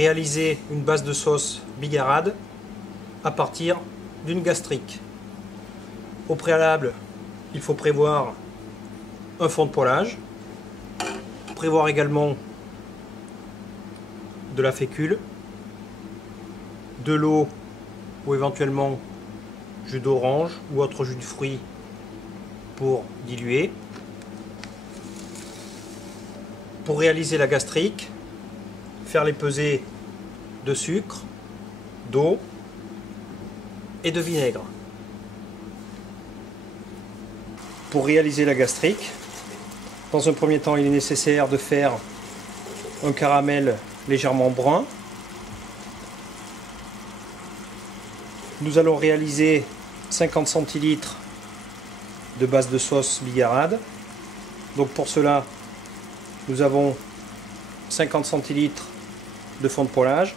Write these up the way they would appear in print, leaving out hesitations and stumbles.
Réaliser une base de sauce bigarade à partir d'une gastrique. Au préalable, il faut prévoir un fond de poêlage, prévoir également de la fécule, de l'eau ou éventuellement jus d'orange ou autre jus de fruits pour diluer. Pour réaliser la gastrique, faire les pesées de sucre, d'eau et de vinaigre. Pour réaliser la gastrique, dans un premier temps, il est nécessaire de faire un caramel légèrement brun. Nous allons réaliser 50 centilitres de base de sauce bigarade. Donc pour cela, nous avons 50 centilitres de fond de poêlage,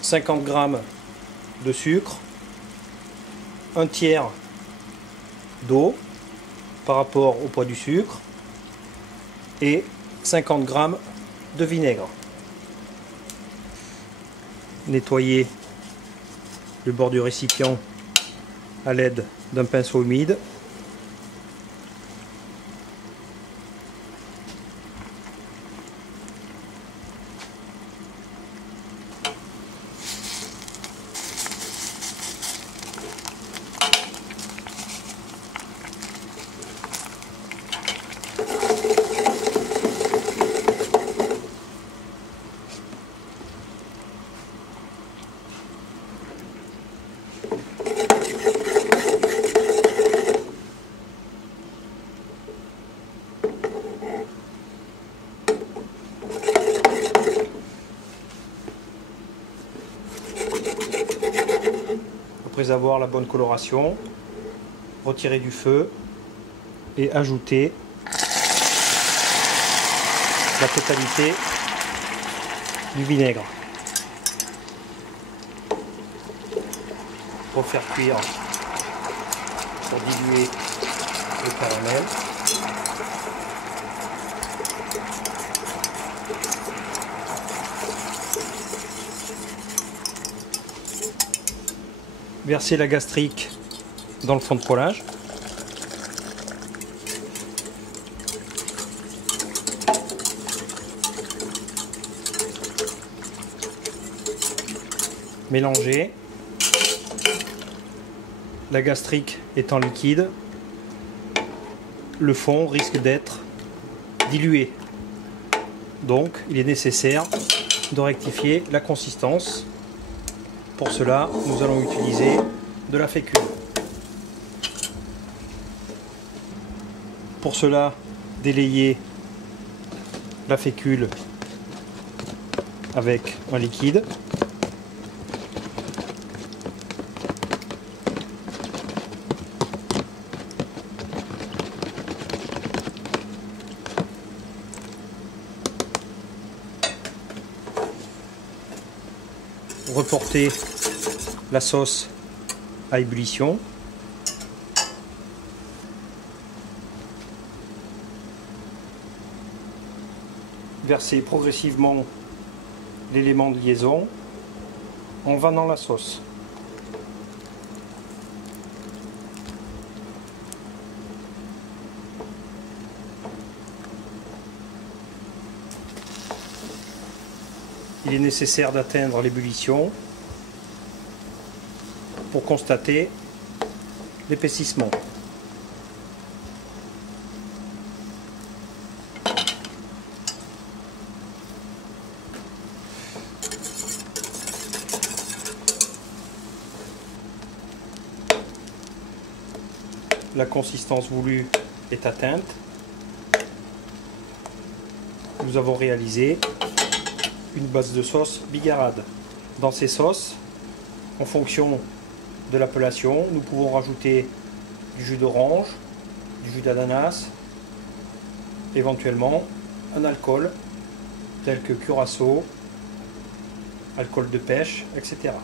50 g de sucre, un tiers d'eau par rapport au poids du sucre et 50 g de vinaigre. Nettoyer le bord du récipient à l'aide d'un pinceau humide. Après avoir la bonne coloration, retirer du feu et ajouter la totalité du vinaigre pour faire cuire, pour diluer le caramel. Verser la gastrique dans le fond de poêlage. Mélanger. La gastrique étant liquide, le fond risque d'être dilué. Donc il est nécessaire de rectifier la consistance. Pour cela, nous allons utiliser de la fécule. Pour cela, délayer la fécule avec un liquide. Reporter la sauce à ébullition. Verser progressivement l'élément de liaison en vanant la sauce. Il est nécessaire d'atteindre l'ébullition pour constater l'épaississement. La consistance voulue est atteinte. Nous avons réalisé une base de sauce bigarade. Dans ces sauces, en fonction de l'appellation, nous pouvons rajouter du jus d'orange, du jus d'ananas, éventuellement un alcool tel que curaçao, alcool de pêche, etc.